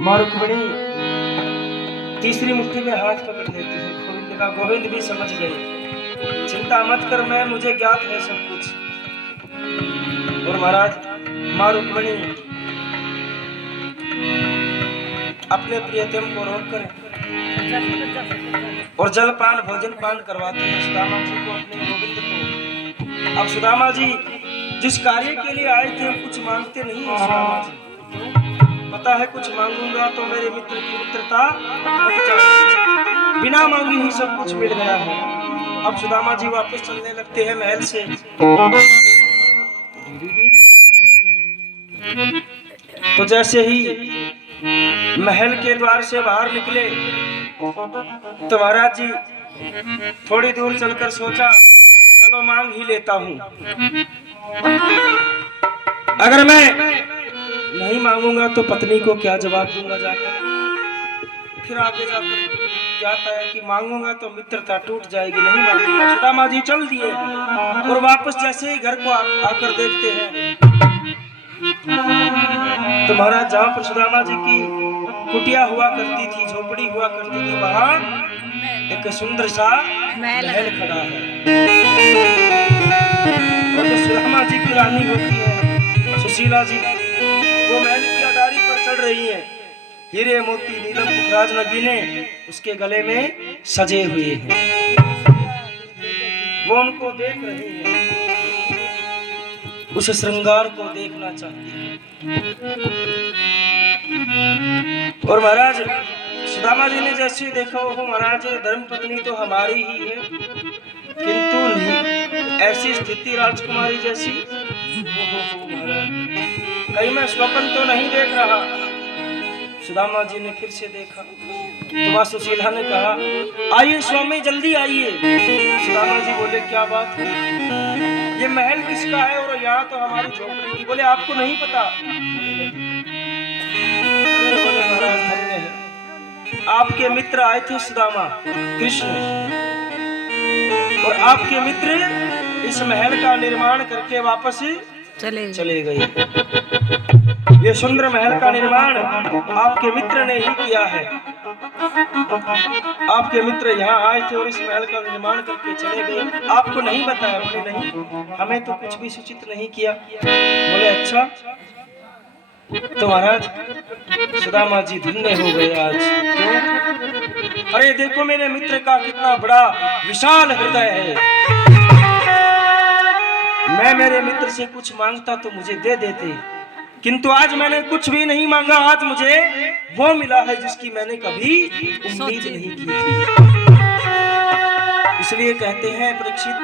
माँ रुक्मिणी तीसरी मुट्ठी में हाथ पकड़ लेती है। गोविंद का गोविंद भी समझ गए, चिंता मत कर, मैं मुझे ज्ञात है सब कुछ। और महाराज माँ रुक्मिणी अपने प्रियतम को रोककर और जलपान भोजन पान करवाते हैं सुदामा जी को, अपने गोविंद को। अब सुदामा जी जिस कार्य के लिए आए थे कुछ मांगते नहीं है सुदामा जी, पता है कुछ मांगूंगा तो मेरे मित्र की मित्रता हट जाएगी, बिना मांगी ही सब कुछ मिल गया है। अब सुदामा जी वापस चलने लगते हैं महल से। तो जैसे ही महल के द्वार से बाहर निकले तो महाराज जी थोड़ी दूर चलकर सोचा चलो मांग ही लेता हूं, अगर मैं नहीं मांगूंगा तो पत्नी को क्या जवाब दूंगा जाकर। फिर आगे जाकर क्या है कि मांगूंगा तो मित्रता टूट जाएगी, नहीं मांगूंगा। सुदामा जी चल दिए और वापस जैसे ही घर को आकर देखते हैं तो महाराज जहां पर सुदामा जी की कुटिया हुआ करती थी, झोपड़ी हुआ करती थी, वहां एक सुंदर सा महल खड़ा है। और जो सुदामा जी की रानी होती है सुशीला जी, वो महल की अटारी पर चढ़ रही है, हीरे मोती नीलम पुखराज नगीने उसके गले में सजे हुए हैं। वो उनको देख रहे हैं, उस श्रृंगार को देखना चाहती है। और महाराज सुदामा जी ने जैसे देखा वो महाराज धर्म पत्नी तो हमारी ही है, किंतु नहीं ऐसी स्थिति राजकुमारी जैसी, कहीं मैं स्वप्न तो नहीं देख रहा। सुदामा जी ने फिर से देखा तो वह सुशीला ने कहा आइए स्वामी जल्दी आइए। सुदामा जी बोले क्या बात है, ये महल किसका है और यहाँ तो हमारी झोपड़ी थी। बोले आपको नहीं पता? बोले महाराज धन्य है, आपके मित्र आए थे सुदामा कृष्ण, और आपके मित्र इस महल का निर्माण करके वापस चले गए। ये सुंदर महल का निर्माण आपके मित्र ने ही किया है। आपके मित्र यहाँ आए थे और इस महल का निर्माण करके चले गए, आपको नहीं बताया? बोले नहीं, हमें तो कुछ भी सूचित नहीं किया। बोले अच्छा। तो महाराज सुदामा जी धन्य हो गए आज। क्यों? अरे देखो मेरे मित्र का कितना बड़ा विशाल हृदय है, मैं मेरे मित्र से कुछ मांगता तो मुझे दे देते, किंतु आज मैंने कुछ भी नहीं मांगा, आज मुझे वो मिला है जिसकी मैंने कभी उम्मीद नहीं की थी। इसलिए कहते हैं परीक्षित,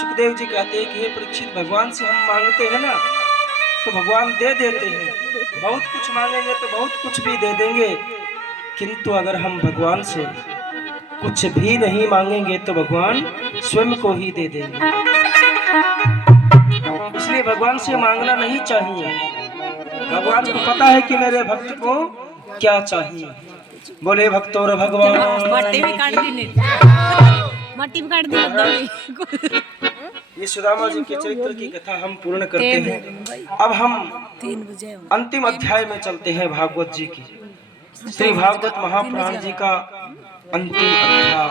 सुखदेव जी कहते हैं कि हे परीक्षित, भगवान से हम मांगते हैं ना तो भगवान दे देते हैं, बहुत कुछ मांगेंगे तो बहुत कुछ भी दे देंगे, किंतु अगर हम भगवान से कुछ भी नहीं मांगेंगे तो भगवान स्वयं को ही दे देंगे। इसलिए भगवान से मांगना नहीं चाहिए, भगवान को पता है कि मेरे भक्त को क्या चाहिए। बोले भक्तों और भगवान ये सुदामा जी के चरित्र की कथा हम पूर्ण करते हैं। अब हम अंतिम अध्याय में चलते हैं भागवत जी की, श्री भागवत महापुराण जी का अंतिम अध्याय।